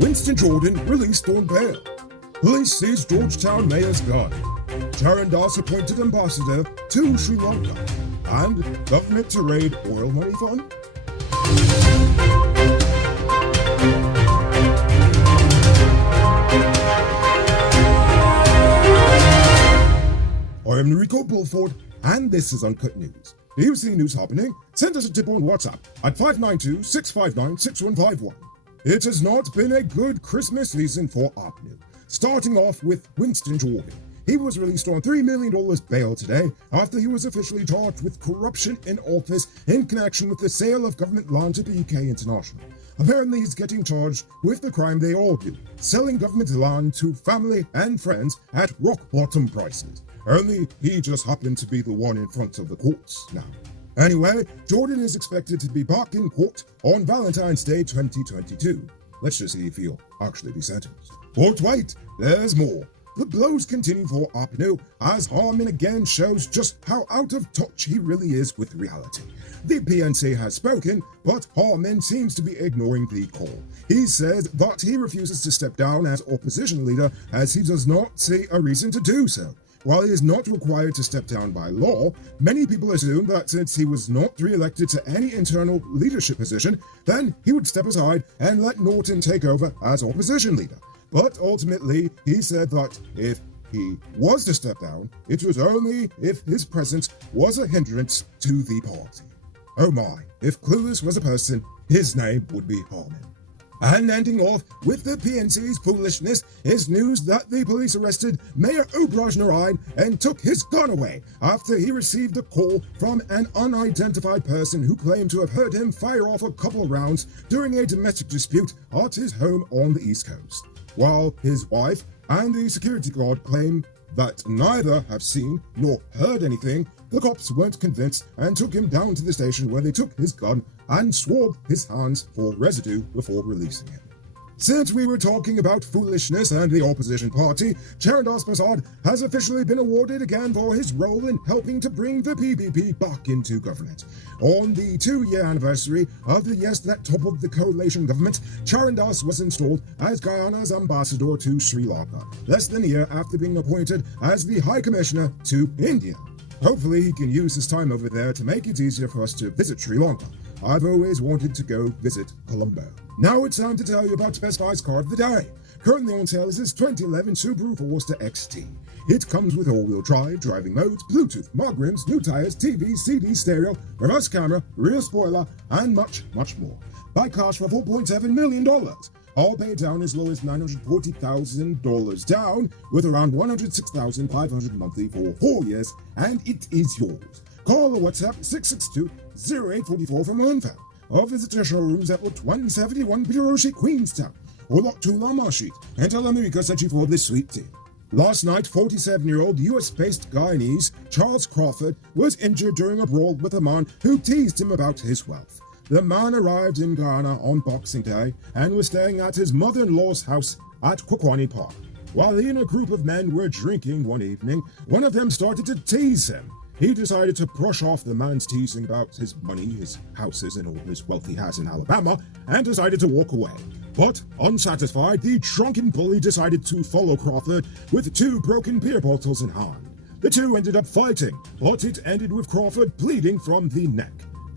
Winston Jordan released on bail. Police seize Georgetown mayor's gun. Charan Das appointed ambassador to Sri Lanka. And government to raid oil money fund. I am Enrico Bulford, and this is Uncut News. If you see news happening, send us a tip on WhatsApp at 592-659-6151. It has not been a good Christmas season for APNU. Starting off with Winston Jordan. He was released on $3 million bail today after he was officially charged with corruption in office in connection with the sale of government land to BK International. Apparently he's getting charged with the crime they all do, selling government land to family and friends at rock-bottom prices. Only he just happened to be the one in front of the courts now. Anyway, Jordan is expected to be back in court on Valentine's Day 2022. Let's just see if he'll actually be sentenced. But wait, there's more. The blows continue for APNU as Harman again shows just how out of touch he really is with reality. The PNC has spoken, but Harman seems to be ignoring the call. He said that he refuses to step down as opposition leader as he does not see a reason to do so. While he is not required to step down by law, many people assume that since he was not re-elected to any internal leadership position, then he would step aside and let Norton take over as opposition leader. But ultimately, he said that if he was to step down, it was only if his presence was a hindrance to the party. Oh my, if Clueless was a person, his name would be Harman. And ending off with the PNC's foolishness is news that the police arrested Mayor Obraj Narayan and took his gun away after he received a call from an unidentified person who claimed to have heard him fire off a couple of rounds during a domestic dispute at his home on the East Coast. While his wife and the security guard claim that neither have seen nor heard anything, the cops weren't convinced and took him down to the station where they took his gun and swabbed his hands for residue before releasing him. Since we were talking about foolishness and the opposition party, Charan Das has officially been awarded again for his role in helping to bring the PPP back into government. On the 2-year anniversary of the yes that toppled the coalition government, Charan Das was installed as Guyana's ambassador to Sri Lanka, less than a year after being appointed as the High Commissioner to India. Hopefully he can use his time over there to make it easier for us to visit Sri Lanka. I've always wanted to go visit Colombo. Now it's time to tell you about Best Buy's car of the day. Currently on sale is this 2011 Subaru Forester XT. It comes with all-wheel drive, driving modes, Bluetooth, mag rims, new tires, TV, CD, stereo, reverse camera, rear spoiler, and much, much more. Buy cars for $4.7 million. All paid down as low as $940,000 down, with around $106,500 monthly for 4 years, and it is yours. Call or WhatsApp 662-0844 for more info, or visit our showrooms at Lot 171 Peter Street, Queenstown, or Lot 2 Lamar Street, and tell America sent you for this sweet deal. Last night, 47-year-old US-based Guyanese Charles Crawford was injured during a brawl with a man who teased him about his wealth. The man arrived in Guyana on Boxing Day and was staying at his mother-in-law's house at Kwakwani Park. While he and a group of men were drinking one evening, one of them started to tease him. He decided to brush off the man's teasing about his money, his houses, and all his wealth he has in Alabama, and decided to walk away. But, unsatisfied, the drunken bully decided to follow Crawford with 2 broken beer bottles in hand. The two ended up fighting, but it ended with Crawford bleeding from the neck.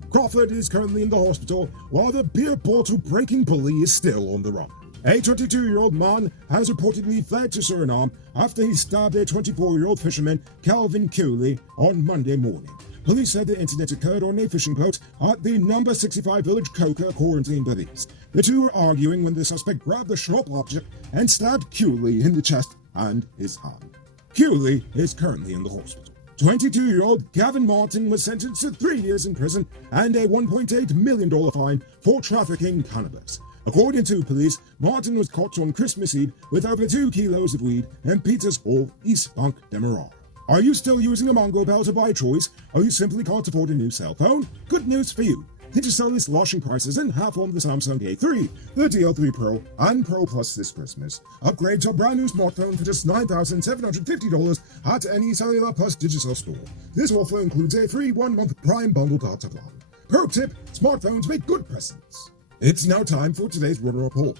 Crawford is currently in the hospital, while the beer bottle breaking bully is still on the run. A 22-year-old man has reportedly fled to Suriname after he stabbed a 24-year-old fisherman, Calvin Cooley, on Monday morning. Police said the incident occurred on a fishing boat at the number 65 Village Coca quarantine Belize. The two were arguing when the suspect grabbed the sharp object and stabbed Cooley in the chest and his hand. Cooley is currently in the hospital. 22-year-old Gavin Martin was sentenced to 3 years in prison and a $1.8 million fine for trafficking cannabis. According to police, Martin was caught on Christmas Eve with over 2 kilos of weed in Peters Hall, East Bank, Demerara. Are you still using a Mongo Bell to buy toys, or you simply can't afford a new cell phone? Good news for you. Digicel is slashing prices in half on the Samsung A3, the DL3 Pro, and Pro Plus this Christmas. Upgrade to a brand new smartphone for just $9,750 at any Cellular Plus Digicel store. This offer includes a free 1-month Prime Bundle data plan. Pro tip, smartphones make good presents. It's now time for today's Runner Report.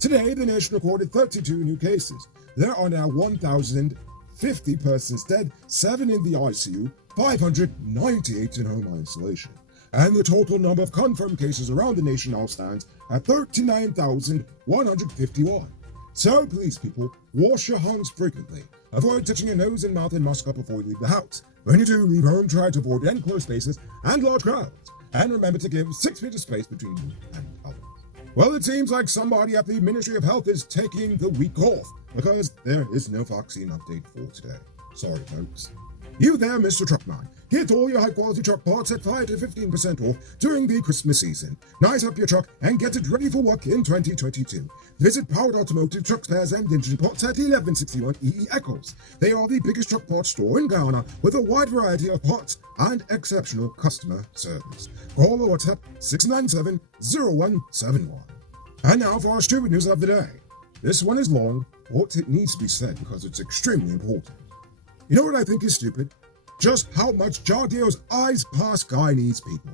Today, the nation recorded 32 new cases. There are now 1,050 persons dead, 7 in the ICU, 598 in home isolation. And the total number of confirmed cases around the nation now stands at 39,151. So please, people, wash your hands frequently. Avoid touching your nose and mouth and mask up before you leave the house. When you do leave home, try to avoid enclosed spaces and large crowds. And remember to give 6 feet of space between you and others. Well, it seems like somebody at the Ministry of Health is taking the week off because there is no vaccine update for today. Sorry, folks. You there, Mr. Truckman. Get all your high-quality truck parts at 5 to 15% off during the Christmas season. Nice up your truck and get it ready for work in 2022. Visit Powered Automotive Truck Spares and Engine Parts at 1161 EE Echoes. They are the biggest truck parts store in Guyana with a wide variety of parts and exceptional customer service. Call or WhatsApp 697-0171. And now for our stupid news of the day. This one is long, but it needs to be said because it's extremely important. You know what I think is stupid? Just how much Jardio's eyes pass Guyanese people.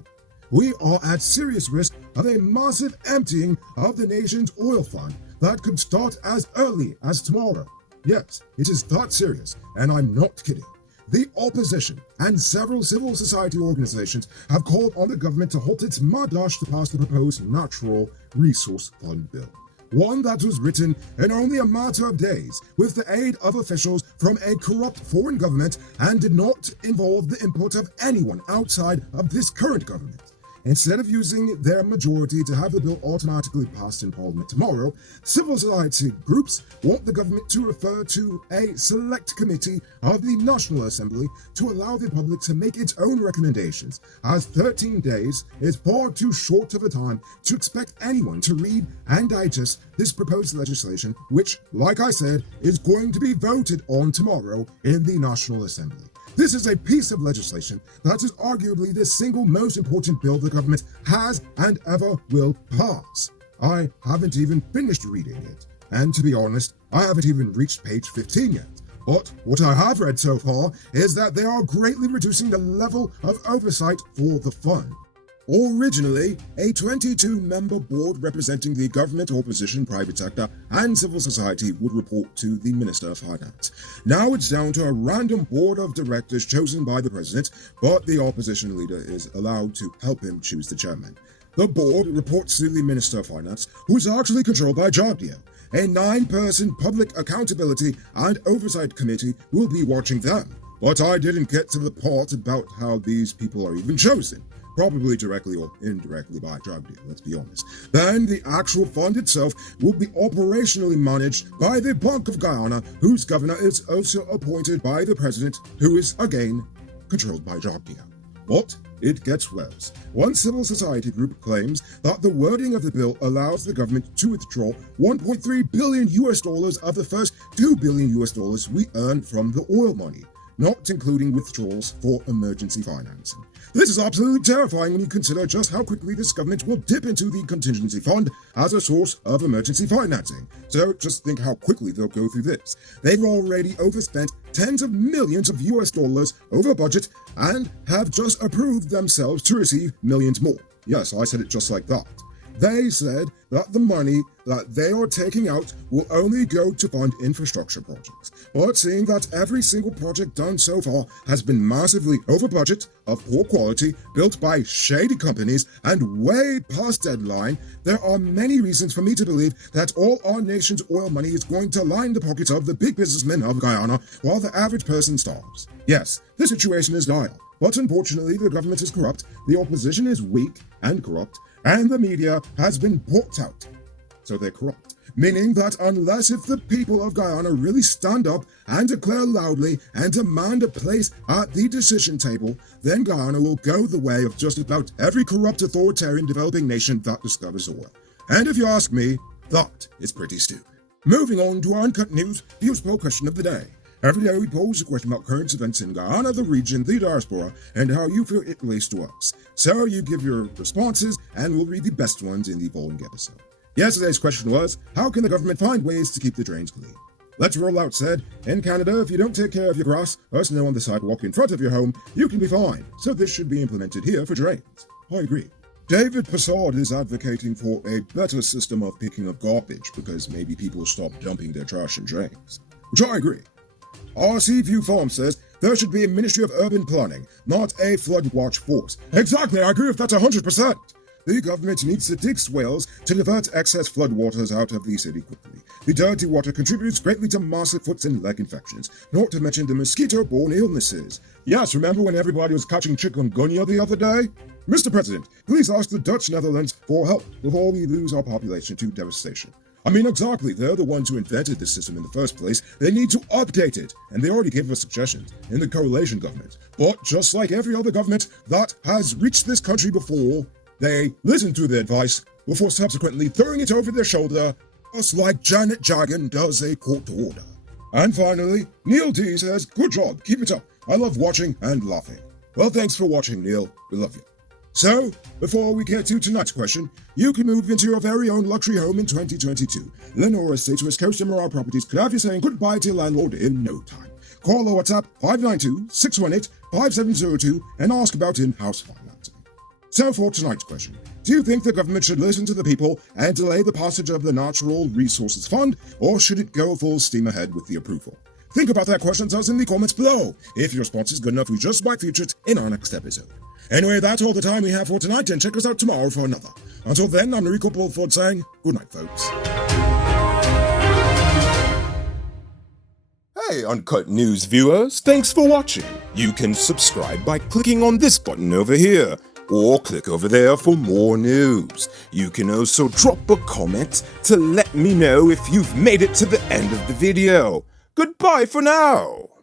We are at serious risk of a massive emptying of the nation's oil fund that could start as early as tomorrow. Yes, it is that serious, and I'm not kidding. The opposition and several civil society organizations have called on the government to halt its mad dash to pass the proposed Natural Resource Fund bill. One that was written in only a matter of days with the aid of officials from a corrupt foreign government and did not involve the input of anyone outside of this current government. Instead of using their majority to have the bill automatically passed in Parliament tomorrow, civil society groups want the government to refer to a select committee of the National Assembly to allow the public to make its own recommendations, as 13 days is far too short of a time to expect anyone to read and digest this proposed legislation, which, like I said, is going to be voted on tomorrow in the National Assembly. This is a piece of legislation that is arguably the single most important bill the government has and ever will pass. I haven't even finished reading it, and to be honest, I haven't even reached page 15 yet. But what I have read so far is that they are greatly reducing the level of oversight for the fund. Originally, a 22-member board representing the government, opposition, private sector, and civil society would report to the Minister of Finance. Now it's down to a random board of directors chosen by the president, but the opposition leader is allowed to help him choose the chairman. The board reports to the Minister of Finance, who is actually controlled by Jagdio. A 9-person public accountability and oversight committee will be watching them. But I didn't get to the part about how these people are even chosen. Probably directly or indirectly by Jagdio, let's be honest. Then the actual fund itself will be operationally managed by the Bank of Guyana, whose governor is also appointed by the president, who is, again, controlled by Jagdio. But it gets worse. One civil society group claims that the wording of the bill allows the government to withdraw $1.3 billion of the first $2 billion we earn from the oil money, not including withdrawals for emergency financing. This is absolutely terrifying when you consider just how quickly this government will dip into the contingency fund as a source of emergency financing. So just think how quickly they'll go through this. They've already overspent tens of millions of US dollars over budget and have just approved themselves to receive millions more. Yes, I said it just like that. They said that the money that they are taking out will only go to fund infrastructure projects. But seeing that every single project done so far has been massively over budget, of poor quality, built by shady companies, and way past deadline, there are many reasons for me to believe that all our nation's oil money is going to line the pockets of the big businessmen of Guyana while the average person starves. Yes, the situation is dire, but unfortunately the government is corrupt, the opposition is weak and corrupt, and the media has been bought out. So they're corrupt. Meaning that unless if the people of Guyana really stand up and declare loudly and demand a place at the decision table, then Guyana will go the way of just about every corrupt authoritarian developing nation that discovers oil. And if you ask me, that is pretty stupid. Moving on to our Uncut News Views Poll question of the day. Every day we pose a question about current events in Guyana, the region, the diaspora, and how you feel it relates to us. So you give your responses, and we'll read the best ones in the following episode. Yesterday's question was, how can the government find ways to keep the drains clean? Let's Roll Out said, in Canada, if you don't take care of your grass or snow on the sidewalk in front of your home, you can be fined. So this should be implemented here for drains. I agree. David Passard is advocating for a better system of picking up garbage because maybe people stop dumping their trash in drains. Which I agree. RC View Farm says there should be a Ministry of Urban Planning, not a flood watch force. Exactly, I agree with that 100%. The government needs to dig swales to divert excess floodwaters out of the city quickly. The dirty water contributes greatly to massive foot and leg infections, not to mention the mosquito-borne illnesses. Yes, remember when everybody was catching chikungunya the other day? Mr. President, please ask the Dutch Netherlands for help before we lose our population to devastation. I mean, exactly, they're the ones who invented this system in the first place. They need to update it, and they already gave us suggestions in the coalition government. But just like every other government that has reached this country before, they listened to the advice before subsequently throwing it over their shoulder, just like Janet Jagan does a court order. And finally, Neil D says, good job, keep it up. I love watching and laughing. Well, thanks for watching, Neil. We love you. So, before we get to tonight's question, you can move into your very own luxury home in 2022. Lenore Estates West Coast Emerald Properties could have you saying goodbye to your landlord in no time. Call or WhatsApp 592-618-5702 and ask about in-house financing. So for tonight's question, do you think the government should listen to the people and delay the passage of the Natural Resources Fund, or should it go full steam ahead with the approval? Think about that question, tell us in the comments below. If your response is good enough, we just might feature it in our next episode. Anyway, that's all the time we have for tonight, and check us out tomorrow for another. Until then, I'm Rico Bulford saying good night, folks. Hey Uncut News viewers, thanks for watching. You can subscribe by clicking on this button over here, or click over there for more news. You can also drop a comment to let me know if you've made it to the end of the video. Goodbye for now.